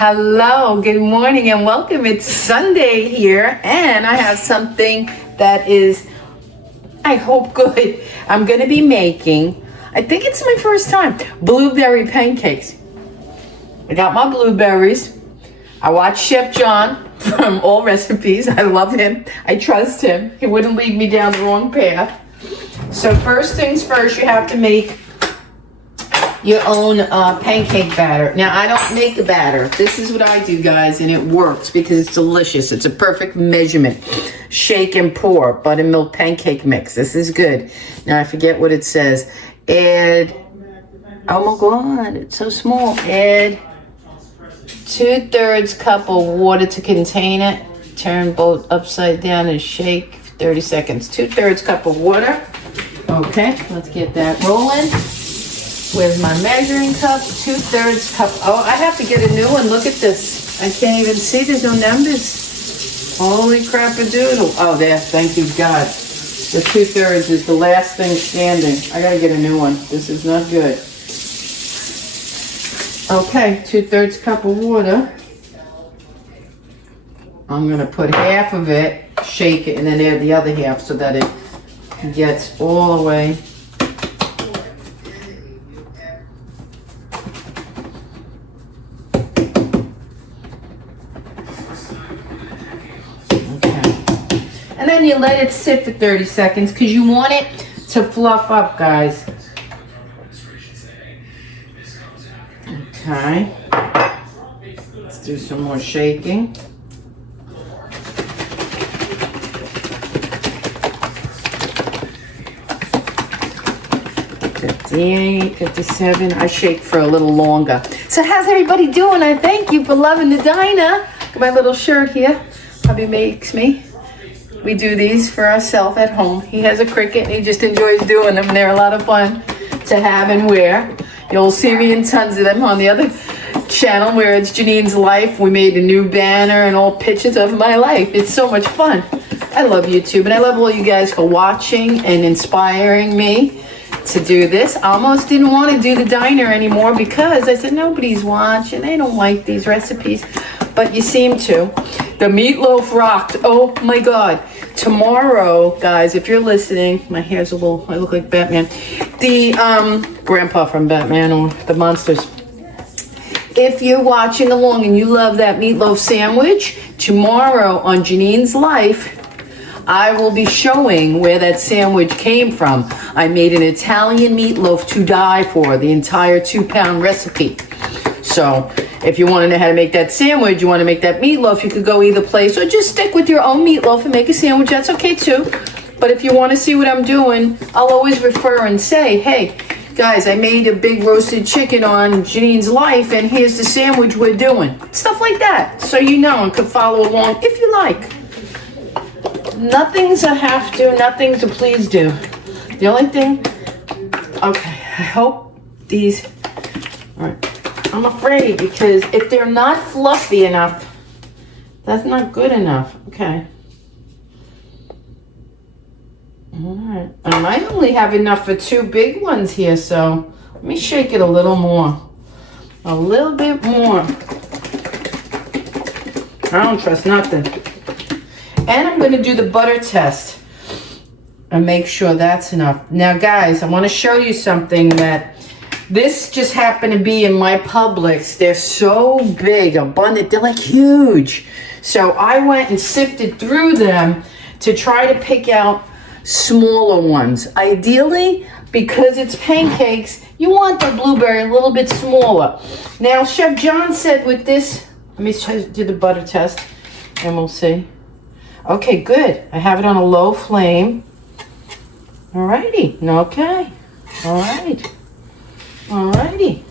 Hello, good morning and welcome. It's Sunday here and I have something that is, I hope, good. I'm going to be making, I think it's my first time, blueberry pancakes. I got my blueberries. I watch Chef John from All Recipes. I love him. I trust him. He wouldn't lead me down the wrong path. So first things first, you have to make your own pancake batter. Now, I don't make a batter. This is what I do, guys, and it works because it's delicious. It's a perfect measurement. Shake and pour buttermilk pancake mix. This is good. Now, I forget what it says. Add, oh my God, it's so small. Add 2/3 cup of water to contain it. Turn both upside down and shake 30 seconds. 2/3 cup of water. Okay, let's get that rolling. Where's my measuring cup? 2/3 cup. Oh, I have to get a new one. Look at this. I can't even see. There's no numbers. Holy crap-a-doodle. Oh, there. Thank you, God. The 2/3 is the last thing standing. I gotta get a new one. This is not good. Okay, 2/3 cup of water. I'm gonna put half of it, shake it, and then add the other half so that it gets all the way. And then you let it sit for 30 seconds because you want it to fluff up, guys. Okay. Let's do some more shaking. 58, 57. I shake for a little longer. So how's everybody doing? I thank you for loving the diner. Got my little shirt here. Hubby makes me. We do these for ourselves at home. He has a Cricut and he just enjoys doing them. They're a lot of fun to have and wear. You'll see me in tons of them on the other channel where it's Janine's Life. We made a new banner and all pictures of my life. It's so much fun. I love YouTube and I love all you guys for watching and inspiring me to do this. I almost didn't want to do the diner anymore because I said nobody's watching. They don't like these recipes, but you seem to. The meatloaf rocked. Oh my God. Tomorrow, guys, if you're listening, my hair's a little, I look like Batman. The grandpa from Batman or the Monsters. If you're watching along and you love that meatloaf sandwich, tomorrow on Janine's Life, I will be showing where that sandwich came from. I made an Italian meatloaf to die for, the entire 2-pound recipe. So if you want to know how to make that sandwich, you want to make that meatloaf, you could go either place or just stick with your own meatloaf and make a sandwich. That's okay too. But if you want to see what I'm doing, I'll always refer and say, hey, guys, I made a big roasted chicken on Janine's Life and here's the sandwich we're doing. Stuff like that. So you know and could follow along if you like. Nothing's a have to, nothing's a please do. The only thing, okay, I hope these, all right. I'm afraid because if they're not fluffy enough, that's not good enough. Okay. All right. I might only have enough for 2 big ones here, so let me shake it a little more. A little bit more. I don't trust nothing. And I'm going to do the butter test and make sure that's enough. Now, guys, I want to show you something that this just happened to be in my Publix. They're so big, abundant. They're like huge. So I went and sifted through them to try to pick out smaller ones. Ideally, because it's pancakes, you want the blueberry a little bit smaller. Now, Chef John said with this, let me try to do the butter test and we'll see. Okay, good. I have it on a low flame. Alrighty. Okay. All right. Alrighty.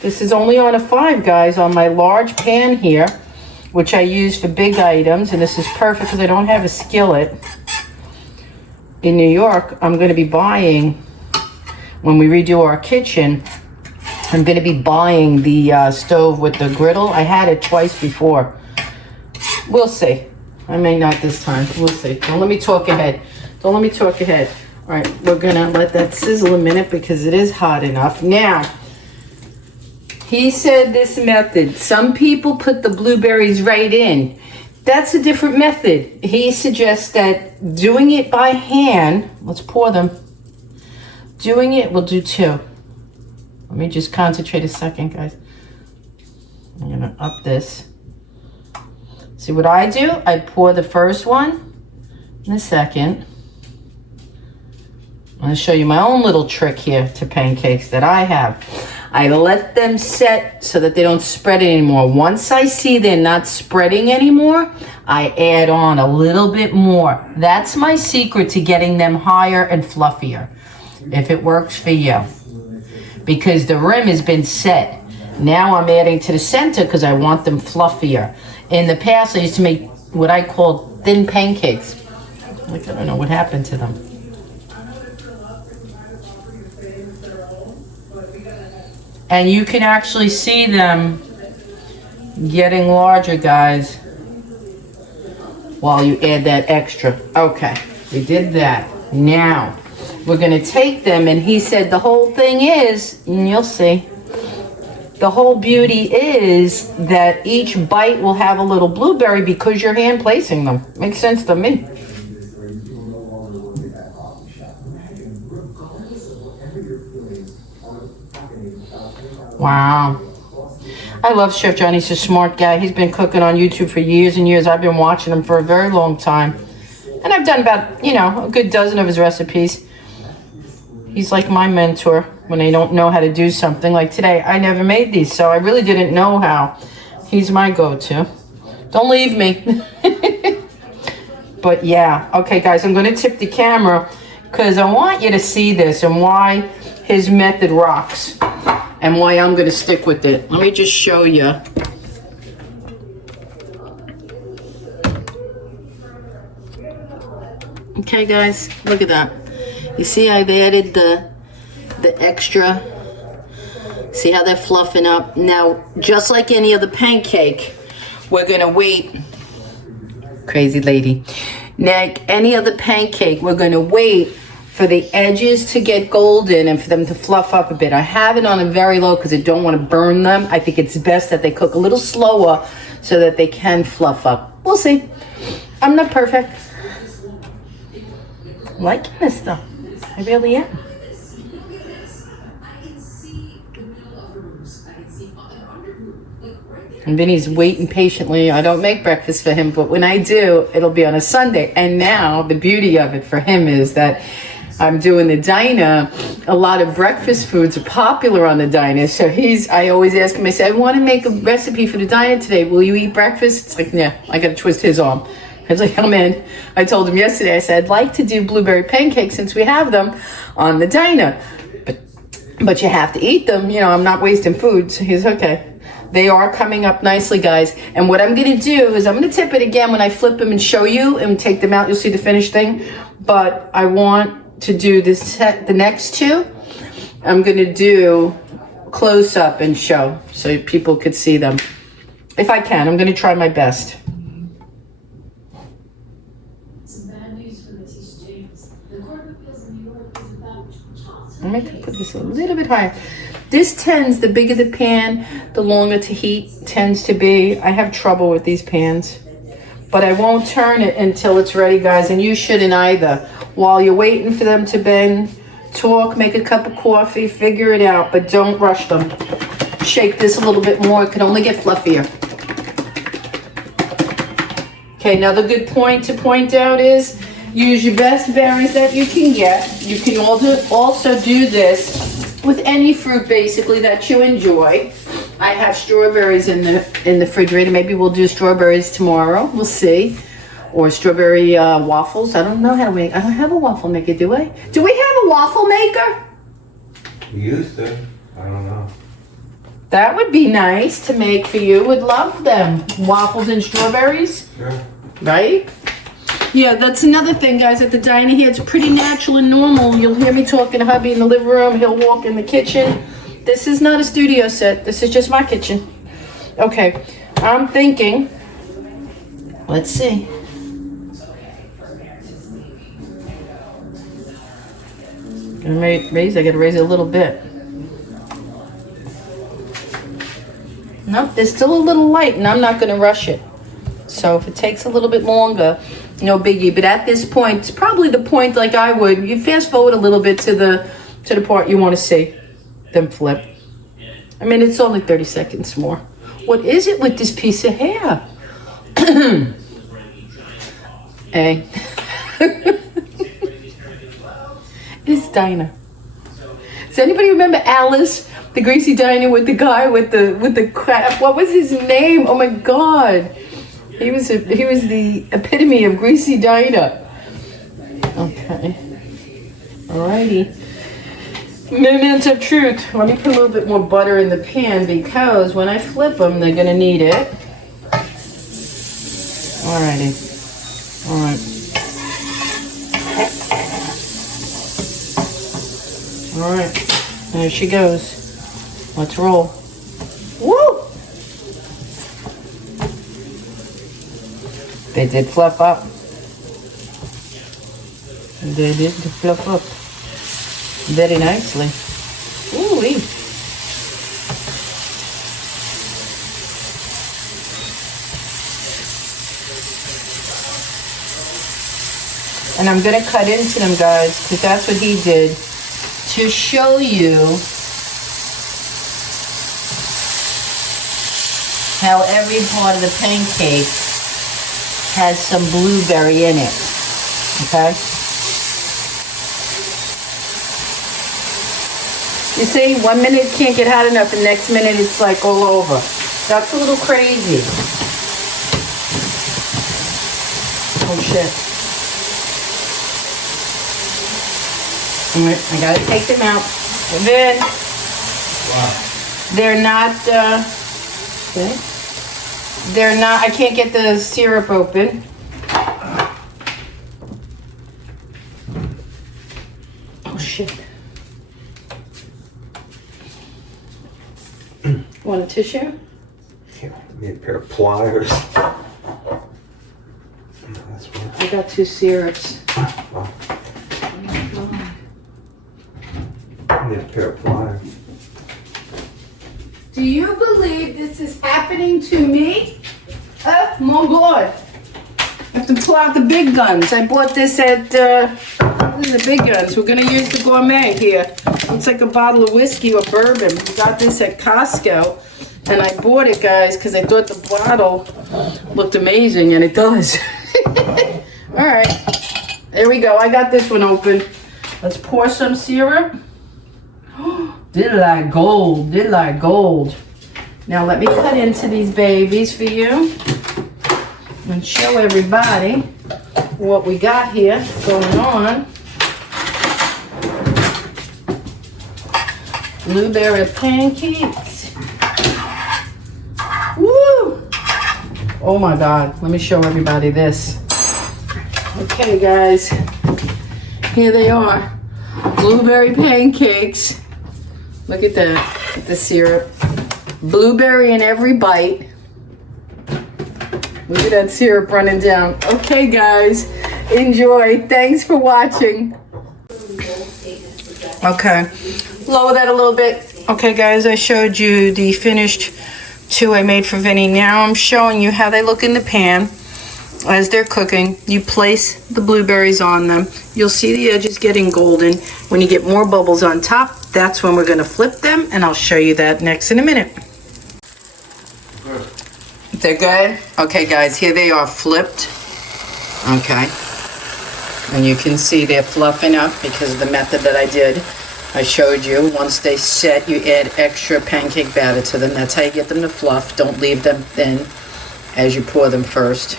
This is only on a 5, guys, on my large pan here, which I use for big items, and this is perfect because I don't have a skillet. In New York, I'm going to be buying, when we redo our kitchen, I'm going to be buying the stove with the griddle. I had it twice before. We'll see. I may not this time. We'll see. Don't let me talk ahead. Don't let me talk ahead. All right, we're going to let that sizzle a minute because it is hot enough. Now, He said this method. Some people put the blueberries right in. That's a different method. He suggests that doing it by hand, let's pour them. Doing it, we'll do 2. Let me just concentrate a second, guys. I'm gonna up this. See what I do? I pour the first one and the second. I'm gonna show you my own little trick here to pancakes that I have. I let them set so that they don't spread anymore. Once I see they're not spreading anymore, I add on a little bit more. That's my secret to getting them higher and fluffier, if it works for you. Because the rim has been set. Now I'm adding to the center because I want them fluffier. In the past, I used to make what I called thin pancakes. Like, I don't know what happened to them. And you can actually see them getting larger, guys, while you add that extra. Okay, we did that. Now, we're gonna take them, and he said the whole thing is, and you'll see, the whole beauty is that each bite will have a little blueberry because you're hand placing them. Makes sense to me. Wow. I love Chef Johnny. He's a smart guy. He's been cooking on YouTube for years and years. I've been watching him for a very long time. And I've done about, a good dozen of his recipes. He's like my mentor when I don't know how to do something. Like today, I never made these, so I really didn't know how. He's my go-to. Don't leave me. But yeah. Okay, guys, I'm going to tip the camera because I want you to see this and why his method rocks. And why I'm going to stick with it. Let me just show you. Okay, guys, look at that. You see I've added the extra. See how they're fluffing up? Now, just like any other pancake, we're going to wait. Crazy lady. Like any other pancake, we're going to wait for the edges to get golden and for them to fluff up a bit. I have it on a very low because I don't want to burn them. I think it's best that they cook a little slower so that they can fluff up. We'll see. I'm not perfect. I'm liking this stuff. I really am. And Vinny's waiting patiently. I don't make breakfast for him, but when I do, it'll be on a Sunday. And now the beauty of it for him is that I'm doing the diner. A lot of breakfast foods are popular on the diner. So I always ask him, I say, I want to make a recipe for the diner today. Will you eat breakfast? It's like, yeah, I got to twist his arm. I was like, I'm in. I told him yesterday, I said, I'd like to do blueberry pancakes since we have them on the diner. But you have to eat them. I'm not wasting food. So he's okay. They are coming up nicely, guys. And what I'm going to do is I'm going to tip it again when I flip them and show you and take them out. You'll see the finished thing. But I want to do the next two. I'm going to do close up and show so people could see them. If I can, I'm going to try my best. Some bad news for Letitia James. The Court of Appeals in New York is about I might put this a little bit higher. This tends, the bigger the pan, the longer to heat tends to be. I have trouble with these pans. But I won't turn it until it's ready, guys. And you shouldn't either. While you're waiting for them to bend, talk, make a cup of coffee, figure it out. But don't rush them. Shake this a little bit more. It can only get fluffier. Okay, another good point to point out is use your best berries that you can get. You can also do this with any fruit basically that you enjoy. I have strawberries in the refrigerator. Maybe we'll do strawberries tomorrow. We'll see. Or strawberry waffles. I don't know how to make. I don't have a waffle maker, do I? Do we have a waffle maker? We used to. I don't know. That would be nice to make for you. Would love them. Waffles and strawberries. Sure. Right? Yeah, that's another thing, guys, at the diner here. It's pretty natural and normal. You'll hear me talking to hubby in the living room. He'll walk in the kitchen. This is not a studio set. This is just my kitchen. Okay, I'm thinking, let's see. I gotta raise it a little bit. Nope, they're still a little light, and I'm not going to rush it. So if it takes a little bit longer, no biggie. But at this point, it's probably the point like I would. You fast forward a little bit to the part you want to see. Then flip. I mean, it's only 30 seconds more. What is it with this piece of hair? Hey. It's Dinah. Does anybody remember Alice, the greasy diner with the guy with the crap? What was his name? Oh my God, he was the epitome of greasy diner. Okay, alrighty. Moments of truth. Let me put a little bit more butter in the pan because when I flip them, they're gonna need it. Alrighty, all right. All right, there she goes. Let's roll. Woo! They did fluff up. They did fluff up very nicely. Ooh-wee. And I'm gonna cut into them, guys, because that's what he did. To show you how every part of the pancake has some blueberry in it, okay? You see, 1 minute can't get hot enough, and next minute it's like all over. That's a little crazy. Oh shit. All right, I gotta take them out. And then, wow. They're not, okay. They're not, I can't get the syrup open. Oh shit. Want a tissue? Yeah, need a pair of pliers. That's what I got 2 syrups. wow. I need a pair of pliers. Do you believe this is happening to me? Oh my God. I have to pull out the big guns. I bought this at, the big guns. We're gonna use the gourmet here. It's like a bottle of whiskey or bourbon. We got this at Costco. And I bought it, guys, because I thought the bottle looked amazing, and it does. All right, there we go. I got this one open. Let's pour some syrup. Did like gold, did like gold. Now let me cut into these babies for you and show everybody what we got here going on. Blueberry pancakes. Woo! Oh my God, let me show everybody this. Okay guys, here they are. Blueberry pancakes. Look at that, the syrup. Blueberry in every bite. Look at that syrup running down. Okay guys, enjoy. Thanks for watching. Okay, lower that a little bit. Okay guys, I showed you the finished 2 I made for Vinny. Now I'm showing you how they look in the pan as they're cooking. You place the blueberries on them. You'll see the edges getting golden. When you get more bubbles on top, that's when we're gonna flip them, and I'll show you that next in a minute. Good. They're good? Okay guys, here they are flipped. Okay. And you can see they're fluffing up because of the method that I did. I showed you. Once they set, you add extra pancake batter to them. That's how you get them to fluff. Don't leave them thin as you pour them first.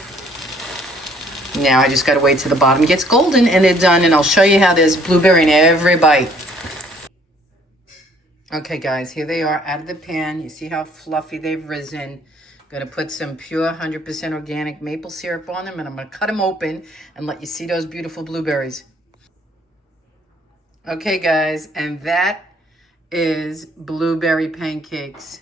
Now I just gotta wait till the bottom gets golden and they're done, and I'll show you how there's blueberry in every bite. Okay guys, here they are out of the pan. You see how fluffy they've risen. I'm gonna put some pure 100% organic maple syrup on them, and I'm gonna cut them open and let you see those beautiful blueberries. Okay guys, and that is blueberry pancakes.